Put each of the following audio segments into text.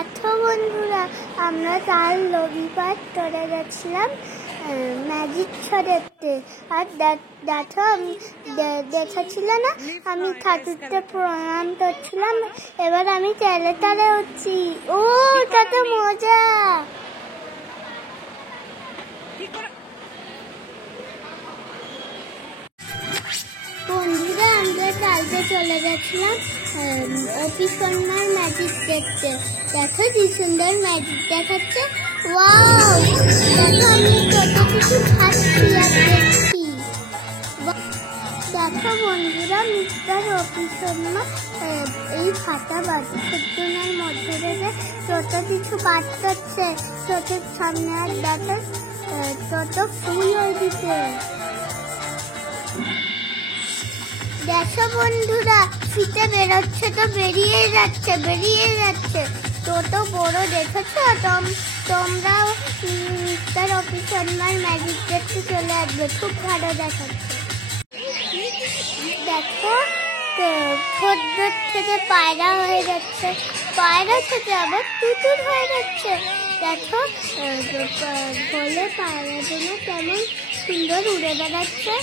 দেখো বন্ধুরা, আমরা কাল রবিবার চলে গেছিলাম ম্যাজিক শো দেখতে। আর দেখো, দেখেছিল না আমি ঠাকুরকে প্রণাম করছিলাম, এবার আমি তেলে তেলে উঠছি। ও কত মজা! বন্ধুরা, আমরা কালকে চলে গেছিলাম অপিসন্নার ম্যাজিক দেখতে। দেখো কি সুন্দর ম্যাজিক দেখাচ্ছে। ওয়াও, দেখো আমি কত কিছু খাচ্ছি আর দেখছি। দেখো বন্ধুরা, মিস্টার অপিসন্না এই ফাটা বাচ্চাদের মধ্যে থেকে কত কিছু কাজ করছে চোখের সামনে। আর দেখো কত ফুল হয়ে দিতে। দেখো বন্ধুরা, ফিতে বেরোচ্ছে তো বেরিয়ে যাচ্ছে। কত বড় দেখেছো? তোমরাও মিস্টার অপিসন্নার ম্যাজিক দেখতে চলে আসবে, খুব ভালো দেখাচ্ছে। দেখো ঠোঁট থেকে পায়রা হয়ে যাচ্ছে, পায়রা থেকে আবার তুতুর হয়ে যাচ্ছে। দেখো বলে পায়রার জন্য কেমন সুন্দর উড়ে বেড়াচ্ছে।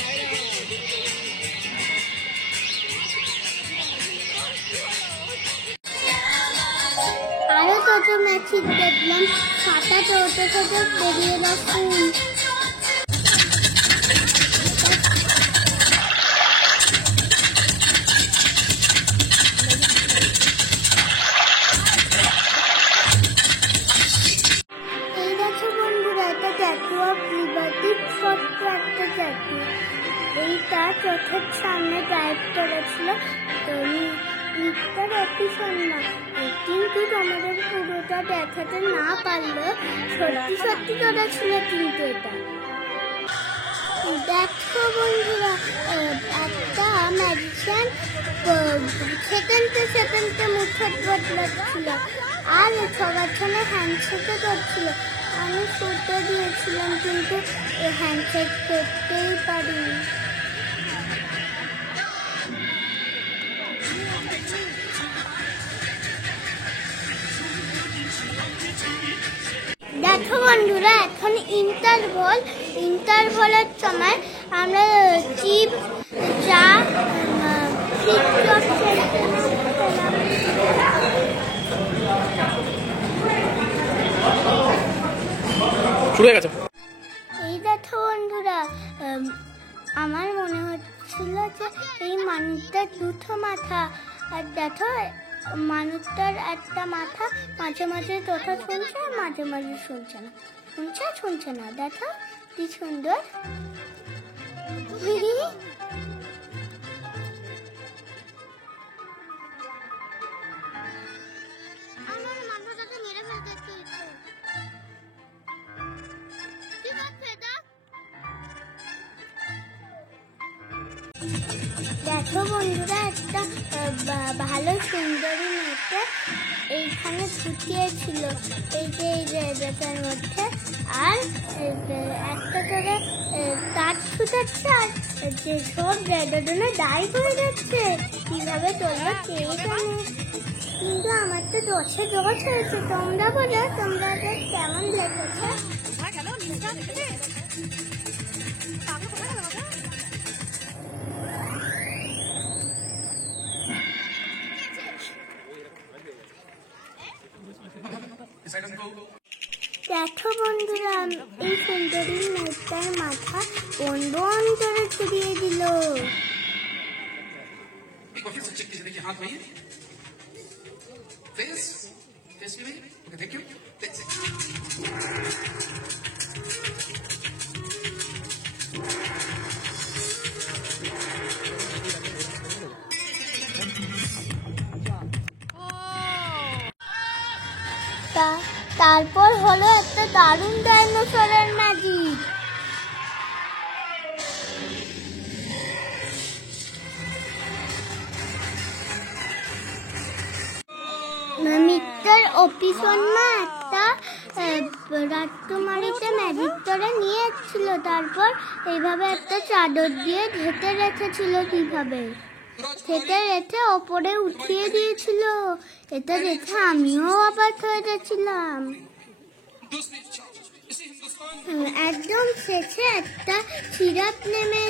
আরো কত ম্যাজিক দেখলাম, ফাটা চৌটো থেকে বেরিয়ে এলো ফুল। এই দেখো বন্ধুরা, এটা ট্যাটু অফ লিবার্টি, ছোট্ট একটা ট্যাটু। এইটা চোখের সামনে টাইপ করেছিল মিস্টার অপিসন্না, কিন্তু তোমাদের পুরোটা দেখাতে না পারলেও সত্যি করেছিল কিন্তু এটা। দেখো বন্ধুরা, একটা ম্যাজিশিয়ান সেকেন্ডে মুখে বদলাচ্ছিল আর সবার সঙ্গে হ্যান্ডশেকও করছিল। আমি ফুটো দিয়েছিলাম কিন্তু হ্যান্ডশেক করতেই পারিনি। দেখো বন্ধুরা, এখন ইন্টারভেলের সময় আমরা চিপ চা এই দেখো বন্ধুরা, আমার মনে হচ্ছিল যে এই মানুষটার দুটো মাথা। আর দেখো মানুষটার একটা মাথা মাঝে মাঝে কথা শুনছে আর মাঝে মাঝে শুনছে না। দেখো কি সুন্দর। দেখো বন্ধুরা, একটা ভালো সুন্দরী মেয়েকে এইখানে ফুটিয়েছিল এই যে জায়গাটার মধ্যে। আর একটা করে তার ছুটাচ্ছে আর যে সব জায়গাটা দায়ী হয়ে যাচ্ছে। কিভাবে চলবে কে জানে, কিন্তু আমার তো 10-এ 10 হয়েছে। তোমরা বলো, তোমরা কেমন লেগেছে? দেখো বন্ধুরা, এই সুন্দরী মেয়েটার মাথা বন করে ছড়িয়ে দিল। তারপর হলো একটা দারুণ ডাইনোসরের ম্যাজিক। মিস্টার অপিসন্না একটা রাজকুমারীতে ম্যাজিক করে নিয়ে এসেছিল, তারপর এইভাবে একটা চাদর দিয়ে ঢেকে রেখেছিল। কিভাবে খেতে রেখে ওপরে উঠিয়ে দিয়েছিল। এটা দেখে আমিও অবাক হয়ে গেছিলাম। একদম শেষে একটা সিরাপ নেমে